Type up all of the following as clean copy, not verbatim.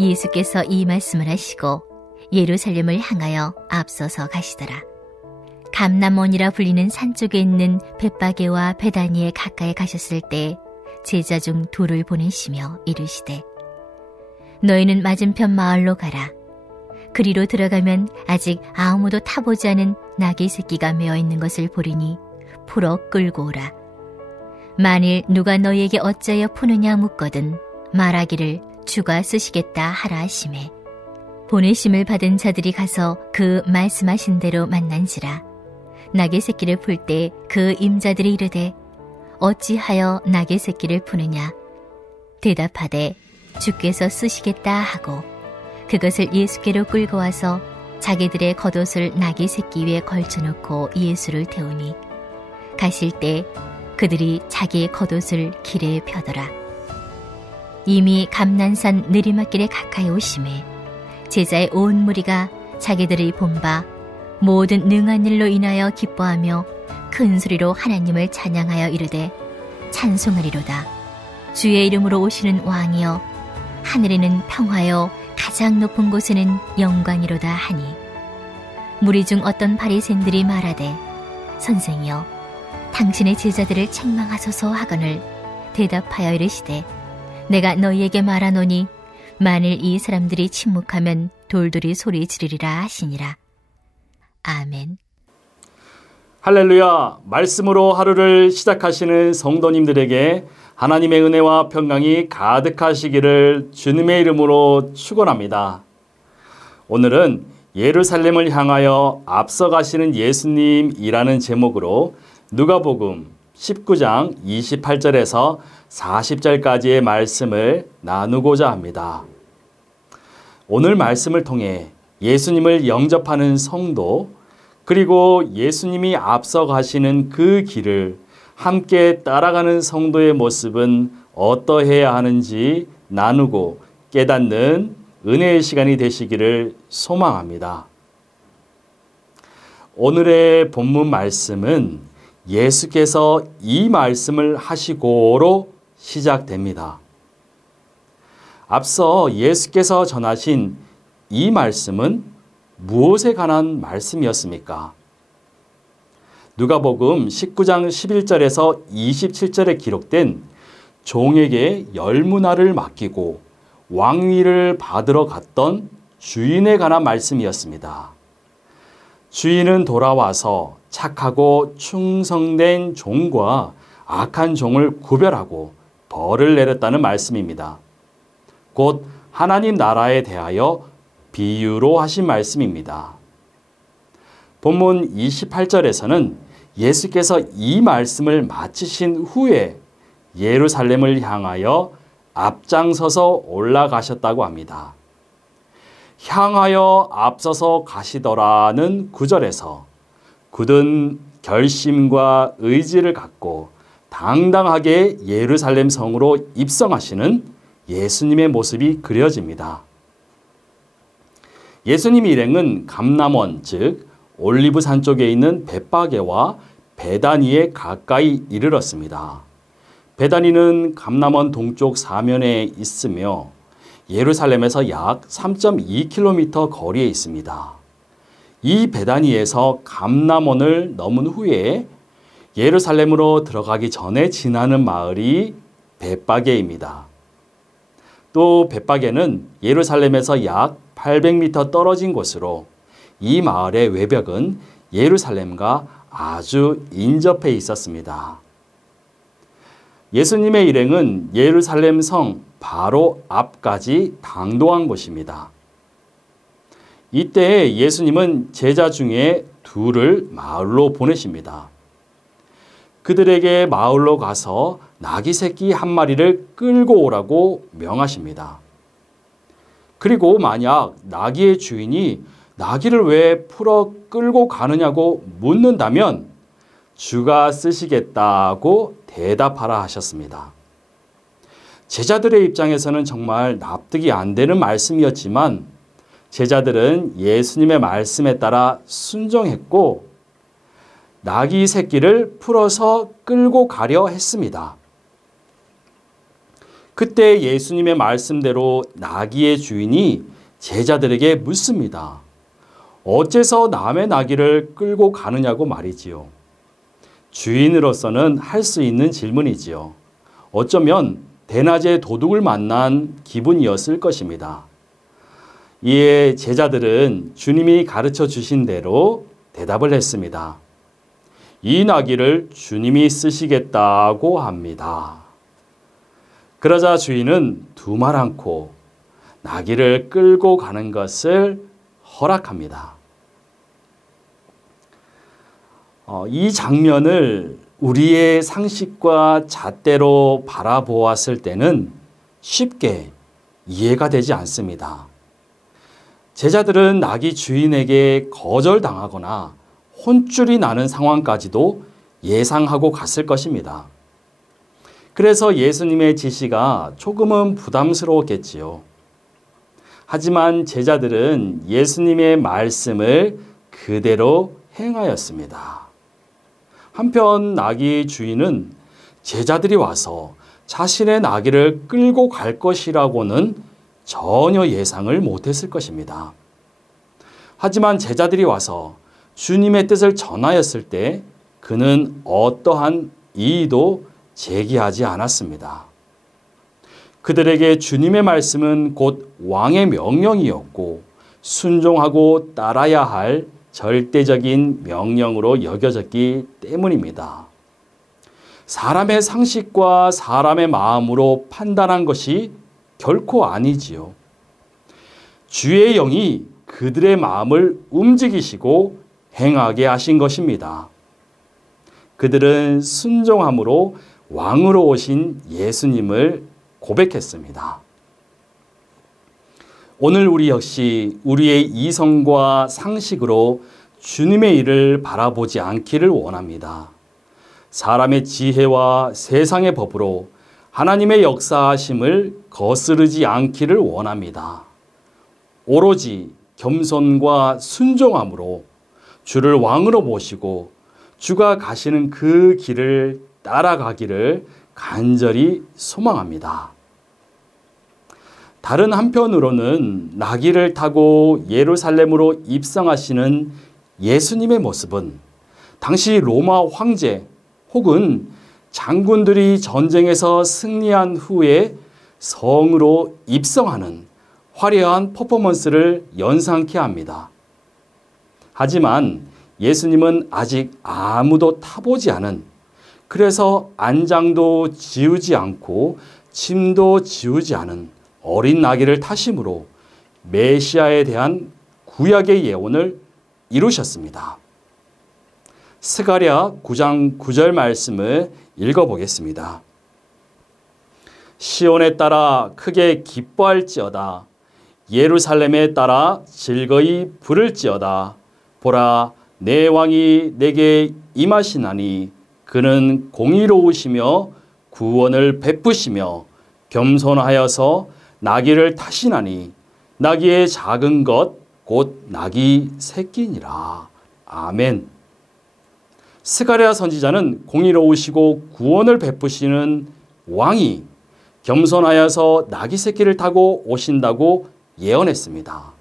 예수께서 이 말씀을 하시고 예루살렘을 향하여 앞서서 가시더라. 감람원이라 불리는 산 쪽에 있는 벳바게와 베다니에 가까이 가셨을 때 제자 중 둘을 보내시며 이르시되 너희는 맞은편 마을로 가라. 그리로 들어가면 아직 아무도 타보지 않은 나귀 새끼가 메어 있는 것을 보리니 풀어 끌고 오라. 만일 누가 너희에게 어찌하여 푸느냐 묻거든 말하기를 주가 쓰시겠다 하라 하시매 보내심을 받은 자들이 가서 그 말씀하신 대로 만난지라. 나귀 새끼를 풀 때 그 임자들이 이르되 어찌하여 나귀 새끼를 푸느냐 대답하되 주께서 쓰시겠다 하고 그것을 예수께로 끌고 와서 자기들의 겉옷을 나귀 새끼 위에 걸쳐놓고 예수를 태우니 가실 때 그들이 자기의 겉옷을 길에 펴더라. 이미 감난산 내리막길에 가까이 오심에 제자의 온 무리가 자기들이 본 바 모든 능한 일로 인하여 기뻐하며 큰 소리로 하나님을 찬양하여 이르되 찬송하리로다. 주의 이름으로 오시는 왕이여 하늘에는 평화여 가장 높은 곳에는 영광이로다 하니 무리 중 어떤 바리새인들이 말하되 선생이여 당신의 제자들을 책망하소서 하거늘 대답하여 이르시되 내가 너희에게 말하노니 만일 이 사람들이 침묵하면 돌돌이 소리 지르리라 하시니라. 아멘. 할렐루야. 말씀으로 하루를 시작하시는 성도님들에게 하나님의 은혜와 평강이 가득하시기를 주님의 이름으로 축원합니다. 오늘은 예루살렘을 향하여 앞서가시는 예수님이라는 제목으로 누가복음 19장 28절에서 40절까지의 말씀을 나누고자 합니다. 오늘 말씀을 통해 예수님을 영접하는 성도 그리고 예수님이 앞서가시는 그 길을 함께 따라가는 성도의 모습은 어떠해야 하는지 나누고 깨닫는 은혜의 시간이 되시기를 소망합니다. 오늘의 본문 말씀은 예수께서 이 말씀을 하시고로 시작됩니다. 앞서 예수께서 전하신 이 말씀은 무엇에 관한 말씀이었습니까? 누가복음 19장 11절에서 27절에 기록된 종에게 열문화를 맡기고 왕위를 받으러 갔던 주인에 관한 말씀이었습니다. 주인은 돌아와서 착하고 충성된 종과 악한 종을 구별하고 벌을 내렸다는 말씀입니다. 곧 하나님 나라에 대하여 비유로 하신 말씀입니다. 본문 28절에서는 예수께서 이 말씀을 마치신 후에 예루살렘을 향하여 앞장서서 올라가셨다고 합니다. 향하여 앞서서 가시더라는 구절에서 굳은 결심과 의지를 갖고 당당하게 예루살렘 성으로 입성하시는 예수님의 모습이 그려집니다. 예수님의 일행은 감람원 즉 올리브산 쪽에 있는 벳바게와 베다니에 가까이 이르렀습니다. 베다니는 감람원 동쪽 사면에 있으며 예루살렘에서 약 3.2km 거리에 있습니다. 이 베다니에서 감람원을 넘은 후에 예루살렘으로 들어가기 전에 지나는 마을이 벳바게입니다. 또 벳바게는 예루살렘에서 약 800m 떨어진 곳으로 이 마을의 외벽은 예루살렘과 아주 인접해 있었습니다. 예수님의 일행은 예루살렘 성 바로 앞까지 당도한 곳입니다. 이때 예수님은 제자 중에 둘을 마을로 보내십니다. 그들에게 마을로 가서 나귀 새끼 한 마리를 끌고 오라고 명하십니다. 그리고 만약 나귀의 주인이 나귀를 왜 풀어 끌고 가느냐고 묻는다면 주가 쓰시겠다고 대답하라 하셨습니다. 제자들의 입장에서는 정말 납득이 안 되는 말씀이었지만 제자들은 예수님의 말씀에 따라 순종했고 나귀 새끼를 풀어서 끌고 가려 했습니다. 그때 예수님의 말씀대로 나귀의 주인이 제자들에게 묻습니다. 어째서 남의 나귀를 끌고 가느냐고 말이지요. 주인으로서는 할 수 있는 질문이지요. 어쩌면 대낮에 도둑을 만난 기분이었을 것입니다. 이에 제자들은 주님이 가르쳐 주신 대로 대답을 했습니다. 이 나귀를 주님이 쓰시겠다고 합니다. 그러자 주인은 두말 않고 나귀를 끌고 가는 것을 허락합니다. 이 장면을 우리의 상식과 잣대로 바라보았을 때는 쉽게 이해가 되지 않습니다. 제자들은 나귀 주인에게 거절당하거나 혼쭐이 나는 상황까지도 예상하고 갔을 것입니다. 그래서 예수님의 지시가 조금은 부담스러웠겠지요. 하지만 제자들은 예수님의 말씀을 그대로 행하였습니다. 한편 나귀 주인은 제자들이 와서 자신의 나귀를 끌고 갈 것이라고는 전혀 예상을 못했을 것입니다. 하지만 제자들이 와서 주님의 뜻을 전하였을 때 그는 어떠한 이의도 제기하지 않았습니다. 그들에게 주님의 말씀은 곧 왕의 명령이었고 순종하고 따라야 할 절대적인 명령으로 여겨졌기 때문입니다. 사람의 상식과 사람의 마음으로 판단한 것이 결코 아니지요. 주의 영이 그들의 마음을 움직이시고 행하게 하신 것입니다. 그들은 순종함으로 왕으로 오신 예수님을 고백했습니다. 오늘 우리 역시 우리의 이성과 상식으로 주님의 일을 바라보지 않기를 원합니다. 사람의 지혜와 세상의 법으로 하나님의 역사하심을 거스르지 않기를 원합니다. 오로지 겸손과 순종함으로 주를 왕으로 모시고 주가 가시는 그 길을 따라가기를 간절히 소망합니다. 다른 한편으로는 나귀를 타고 예루살렘으로 입성하시는 예수님의 모습은 당시 로마 황제 혹은 장군들이 전쟁에서 승리한 후에 성으로 입성하는 화려한 퍼포먼스를 연상케 합니다. 하지만 예수님은 아직 아무도 타보지 않은, 그래서 안장도 지우지 않고 짐도 지우지 않은 어린 나귀를 타심으로 메시아에 대한 구약의 예언을 이루셨습니다. 스가랴 9장 9절 말씀을 읽어보겠습니다. 시온에 따라 크게 기뻐할지어다. 예루살렘에 따라 즐거이 부를지어다. 보라, 내 왕이 내게 임하시나니 그는 공의로우시며 구원을 베푸시며 겸손하여서 나귀를 타시나니 나귀의 작은 것 곧 나귀 새끼니라. 아멘. 스가랴 선지자는 공의로우시고 구원을 베푸시는 왕이 겸손하여서 나귀 새끼를 타고 오신다고 예언했습니다.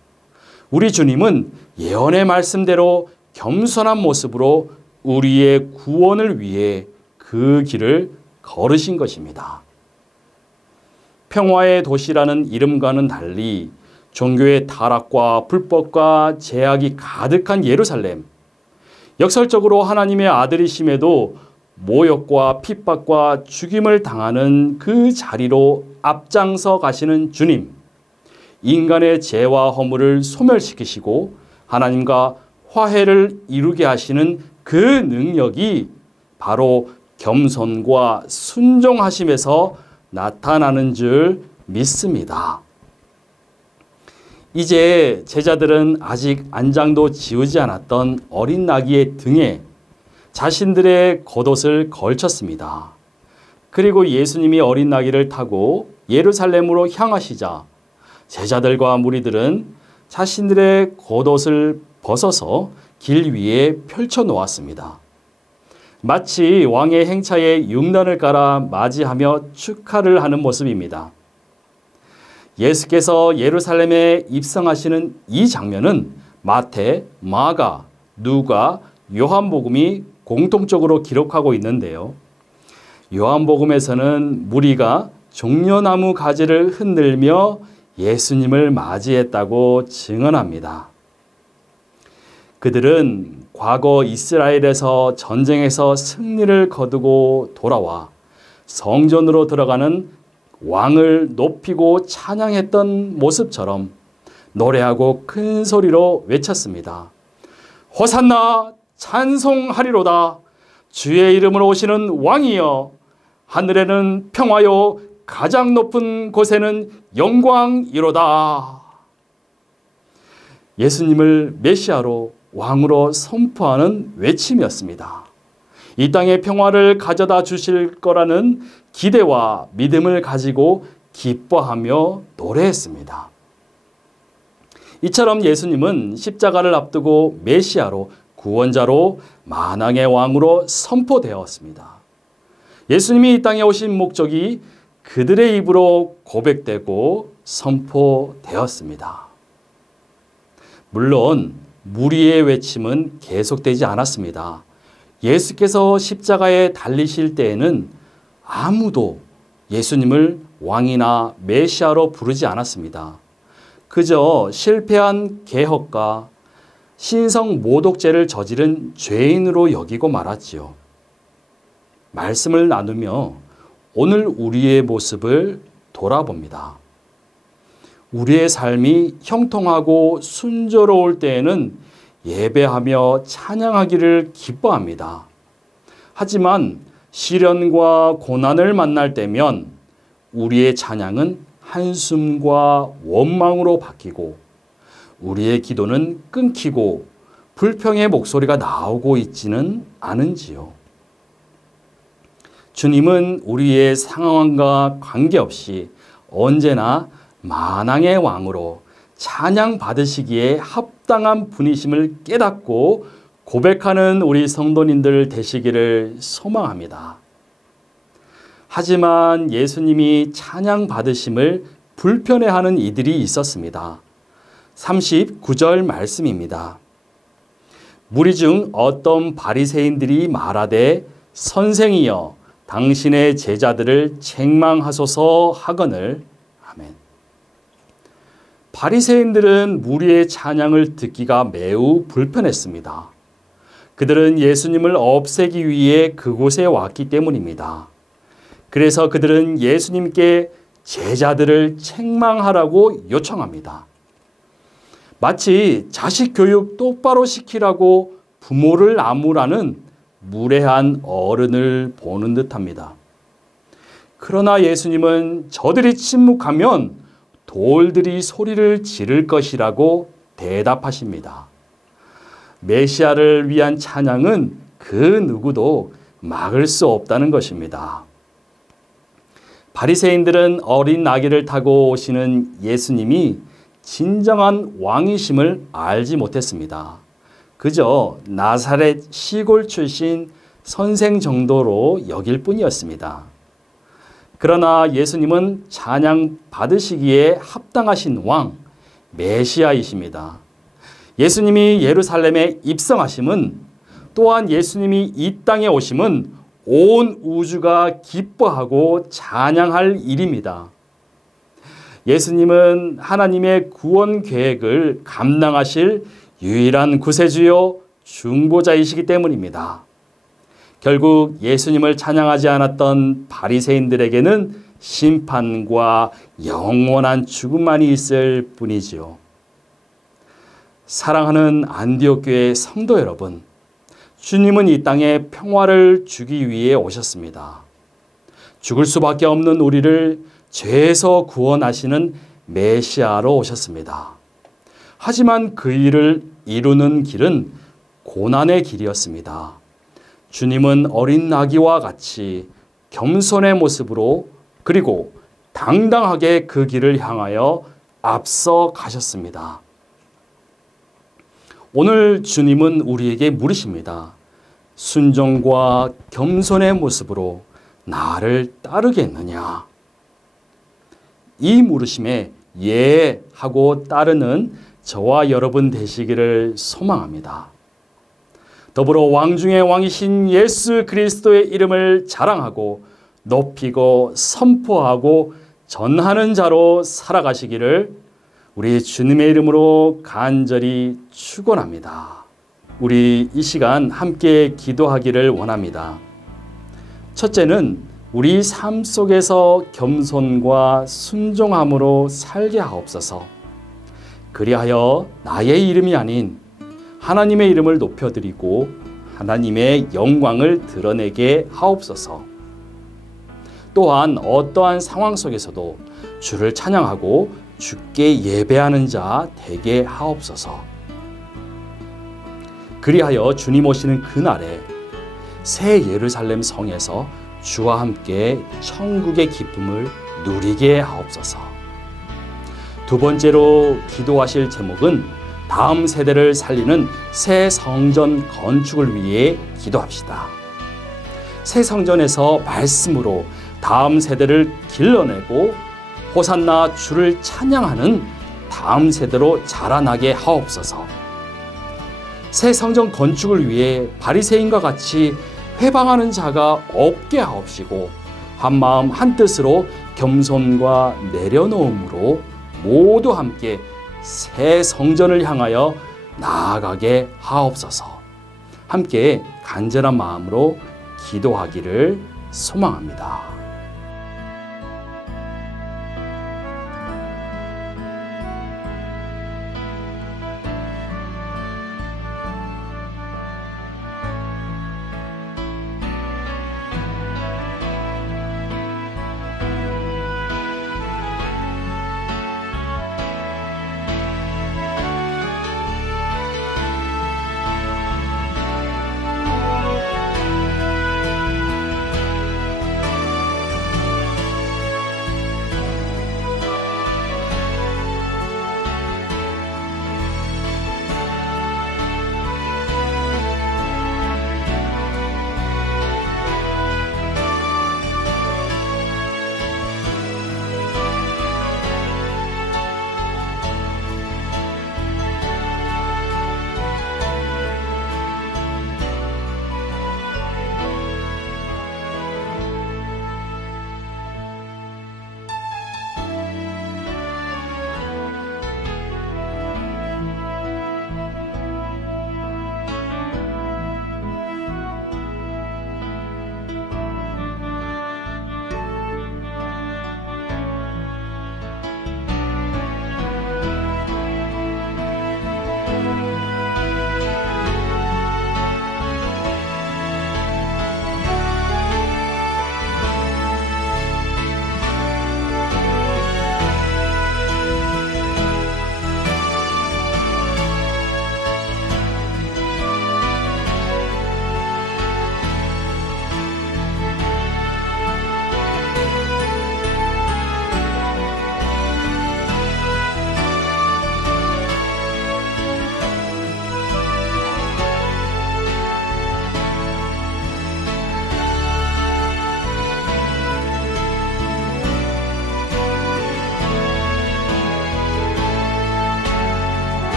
우리 주님은 예언의 말씀대로 겸손한 모습으로 우리의 구원을 위해 그 길을 걸으신 것입니다. 평화의 도시라는 이름과는 달리 종교의 타락과 불법과 제약이 가득한 예루살렘, 역설적으로 하나님의 아들이심에도 모욕과 핍박과 죽임을 당하는 그 자리로 앞장서 가시는 주님, 인간의 죄와 허물을 소멸시키시고 하나님과 화해를 이루게 하시는 그 능력이 바로 겸손과 순종하심에서 나타나는 줄 믿습니다. 이제 제자들은 아직 안장도 지우지 않았던 어린 나귀의 등에 자신들의 겉옷을 걸쳤습니다. 그리고 예수님이 어린 나귀를 타고 예루살렘으로 향하시자 제자들과 무리들은 자신들의 겉옷을 벗어서 길 위에 펼쳐 놓았습니다. 마치 왕의 행차에 융단을 깔아 맞이하며 축하를 하는 모습입니다. 예수께서 예루살렘에 입성하시는 이 장면은 마태, 마가, 누가, 요한복음이 공통적으로 기록하고 있는데요. 요한복음에서는 무리가 종려나무 가지를 흔들며 예수님을 맞이했다고 증언합니다. 그들은 과거 이스라엘에서 전쟁에서 승리를 거두고 돌아와 성전으로 들어가는 왕을 높이고 찬양했던 모습처럼 노래하고 큰 소리로 외쳤습니다. 호산나 찬송하리로다. 주의 이름으로 오시는 왕이여. 하늘에는 평화요 가장 높은 곳에는 영광이로다. 예수님을 메시아로 왕으로 선포하는 외침이었습니다. 이 땅에 평화를 가져다 주실 거라는 기대와 믿음을 가지고 기뻐하며 노래했습니다. 이처럼 예수님은 십자가를 앞두고 메시아로 구원자로 만왕의 왕으로 선포되었습니다. 예수님이 이 땅에 오신 목적이 그들의 입으로 고백되고 선포되었습니다. 물론 무리의 외침은 계속되지 않았습니다. 예수께서 십자가에 달리실 때에는 아무도 예수님을 왕이나 메시아로 부르지 않았습니다. 그저 실패한 개혁과 신성 모독죄를 저지른 죄인으로 여기고 말았지요. 말씀을 나누며 오늘 우리의 모습을 돌아봅니다. 우리의 삶이 형통하고 순조로울 때에는 예배하며 찬양하기를 기뻐합니다. 하지만 시련과 고난을 만날 때면 우리의 찬양은 한숨과 원망으로 바뀌고 우리의 기도는 끊기고 불평의 목소리가 나오고 있지는 않은지요. 주님은 우리의 상황과 관계없이 언제나 만왕의 왕으로 찬양 받으시기에 합당한 분이심을 깨닫고 고백하는 우리 성도님들 되시기를 소망합니다. 하지만 예수님이 찬양 받으심을 불편해하는 이들이 있었습니다. 39절 말씀입니다. 무리 중 어떤 바리새인들이 말하되 선생이여 당신의 제자들을 책망하소서 하거늘. 아멘. 바리새인들은 무리의 찬양을 듣기가 매우 불편했습니다. 그들은 예수님을 없애기 위해 그곳에 왔기 때문입니다. 그래서 그들은 예수님께 제자들을 책망하라고 요청합니다. 마치 자식 교육 똑바로 시키라고 부모를 나무라는 무례한 어른을 보는 듯합니다. 그러나 예수님은 저들이 침묵하면 돌들이 소리를 지를 것이라고 대답하십니다. 메시아를 위한 찬양은 그 누구도 막을 수 없다는 것입니다. 바리새인들은 어린 나귀를 타고 오시는 예수님이 진정한 왕이심을 알지 못했습니다. 그저 나사렛 시골 출신 선생 정도로 여길 뿐이었습니다. 그러나 예수님은 찬양 받으시기에 합당하신 왕, 메시아이십니다. 예수님이 예루살렘에 입성하심은 또한 예수님이 이 땅에 오심은 온 우주가 기뻐하고 찬양할 일입니다. 예수님은 하나님의 구원 계획을 감당하실 유일한 구세주요 중보자이시기 때문입니다. 결국 예수님을 찬양하지 않았던 바리새인들에게는 심판과 영원한 죽음만이 있을 뿐이지요. 사랑하는 안디옥 교회 성도 여러분, 주님은 이 땅에 평화를 주기 위해 오셨습니다. 죽을 수밖에 없는 우리를 죄에서 구원하시는 메시아로 오셨습니다. 하지만 그 일을 이루는 길은 고난의 길이었습니다. 주님은 어린 나귀와 같이 겸손의 모습으로 그리고 당당하게 그 길을 향하여 앞서 가셨습니다. 오늘 주님은 우리에게 물으십니다. 순종과 겸손의 모습으로 나를 따르겠느냐? 이 물으심에 예 하고 따르는 저와 여러분 되시기를 소망합니다. 더불어 왕 중의 왕이신 예수 그리스도의 이름을 자랑하고 높이고 선포하고 전하는 자로 살아가시기를 우리 주님의 이름으로 간절히 축원합니다. 우리 이 시간 함께 기도하기를 원합니다. 첫째는 우리 삶 속에서 겸손과 순종함으로 살게 하옵소서. 그리하여 나의 이름이 아닌 하나님의 이름을 높여드리고 하나님의 영광을 드러내게 하옵소서. 또한 어떠한 상황 속에서도 주를 찬양하고 주께 예배하는 자 되게 하옵소서. 그리하여 주님 오시는 그날에 새 예루살렘 성에서 주와 함께 천국의 기쁨을 누리게 하옵소서. 두 번째로 기도하실 제목은 다음 세대를 살리는 새 성전 건축을 위해 기도합시다. 새 성전에서 말씀으로 다음 세대를 길러내고 호산나 주를 찬양하는 다음 세대로 자라나게 하옵소서. 새 성전 건축을 위해 바리새인과 같이 회방하는 자가 없게 하옵시고 한마음 한뜻으로 겸손과 내려놓음으로 모두 함께 새 성전을 향하여 나아가게 하옵소서. 함께 간절한 마음으로 기도하기를 소망합니다.